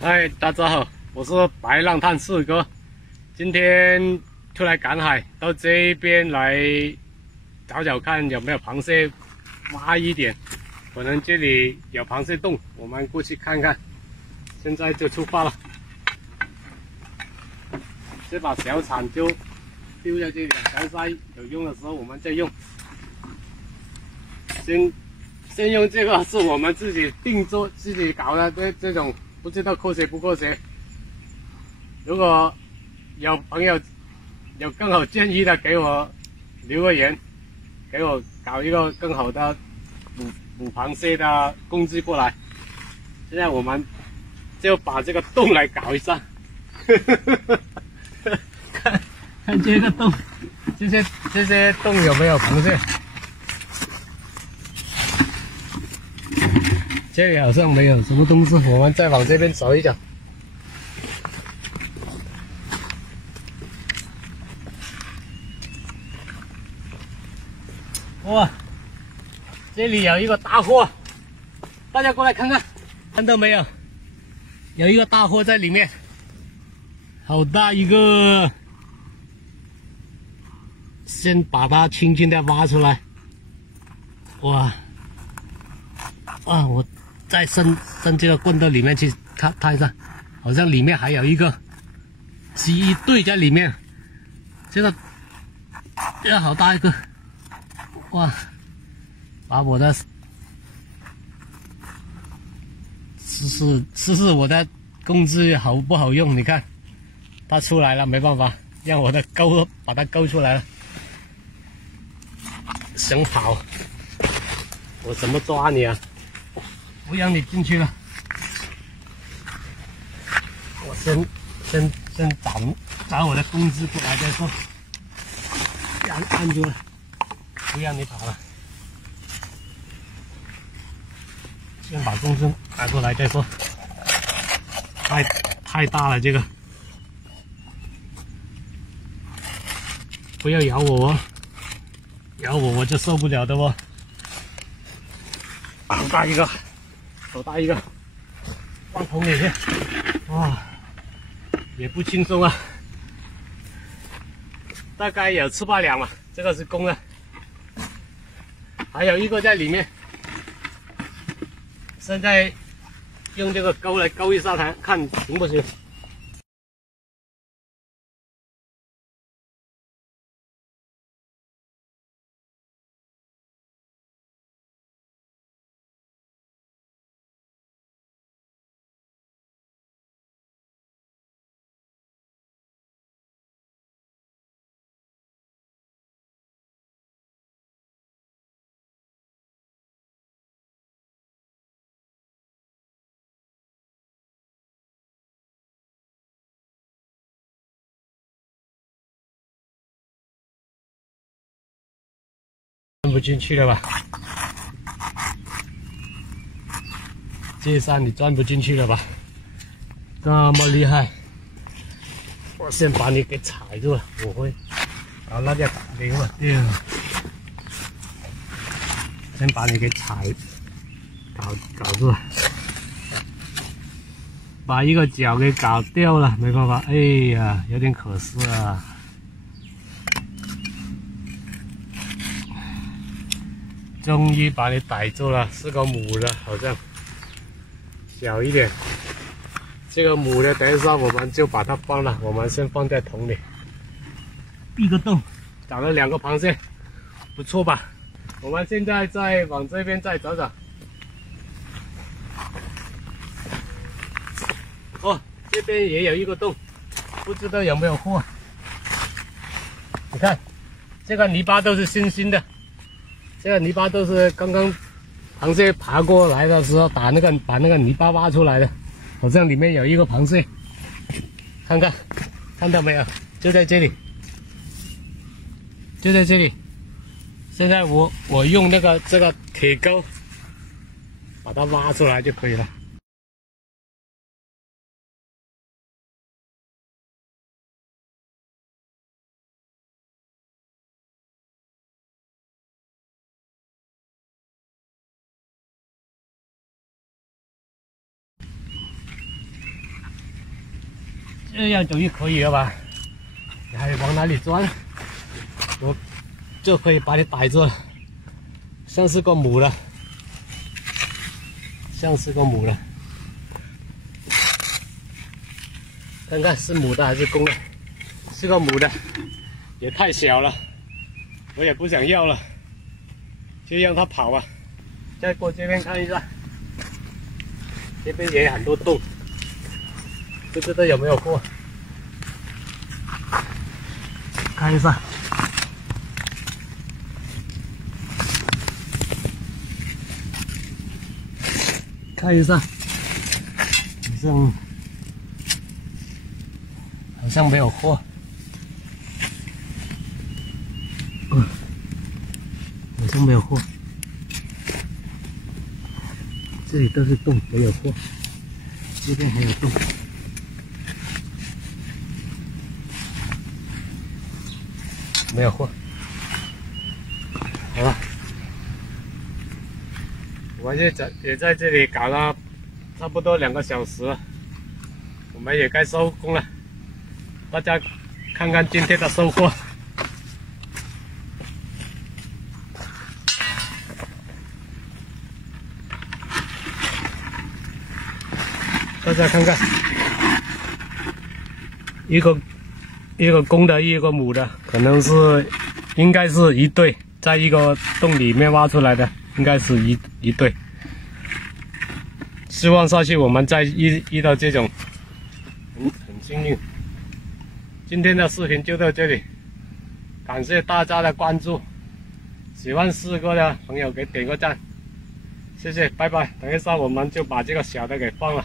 嗨，大家好，我是白浪探四哥。今天出来赶海，到这边来找找看有没有螃蟹，挖一点。可能这里有螃蟹洞，我们过去看看。现在就出发了。这把小铲就丢在这里，防晒有用的时候我们再用。先用这个是我们自己定做、自己搞的这种。不知道科学不科学？如果有朋友有更好建议的，给我留个言，给我搞一个更好的捕螃蟹的工具过来。现在我们就把这个洞来搞一下，看这个洞，这些洞有没有螃蟹？这里好像没有什么东西，我们再往这边走一走。哇，这里有一个大货，大家过来看看，看到没有？有一个大货在里面，好大一个！先把它轻轻的挖出来。哇，啊，我再伸这个棍到里面去看一下，好像里面还有一个鸡对在里面。这个好大一个！哇，把我的试试我的工具好不好用？你看，它出来了，没办法，让我的钩把它勾出来了。想跑，我怎么抓你啊？不让你进去了。我先找我的工具过来再说。按住了，不让你跑了。先把工具拿过来再说。太大了这个，不要咬我哦，咬我就受不了的哦。好大一个，好大一个，放桶里去。哇，也不轻松啊，大概有7、8两吧。这个是公的，还有一个在里面。现在用这个钩来勾一下它，看行不行？钻不进去了吧？这山你钻不进去了吧？这么厉害！我先把你给踩住了，我会把那个给我掉。先把你给搞住了，把一个脚给搞掉了，没办法，哎呀，有点可惜啊。终于把你逮住了，是个母的，好像小一点。这个母的，等一下我们就把它放了，我们先放在桶里。一个洞，找了2个螃蟹，不错吧？我们现在再往这边再找找。哦，这边也有一个洞，不知道有没有货。你看，这个泥巴都是新鲜的。这个泥巴都是刚刚螃蟹爬过来的时候把那个泥巴挖出来的，好像里面有一个螃蟹，看到没有？就在这里，就在这里。现在我用这个铁钩把它挖出来就可以了。这样就可以了吧？你还往哪里钻？我就可以把你逮住了，像是个母的，像是个母的。看看是母的还是公的？是个母的，也太小了，我也不想要了，就让它跑吧。再过这边看一下，这边也有很多洞，不知道有没有货。看一下，看一下，好像没有货。好像没有货。这里都是洞，没有货。这边还有洞。没有货。好了，我也在这里搞了差不多2个小时了，我们也该收工了。大家看看今天的收获。大家看看，一个公的，一个母的，可能是应该是一对，在一个洞里面挖出来的，应该是一对。希望下去我们再遇到这种很幸运。今天的视频就到这里，感谢大家的关注，喜欢四哥的朋友给点个赞，谢谢，拜拜。等一下我们就把这个小的给放了，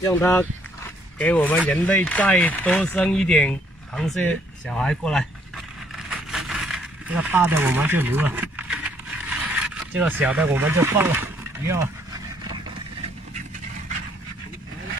让它给我们人类再多生一点螃蟹小孩过来。这个大的我们就留了，这个小的我们就放了，不要了。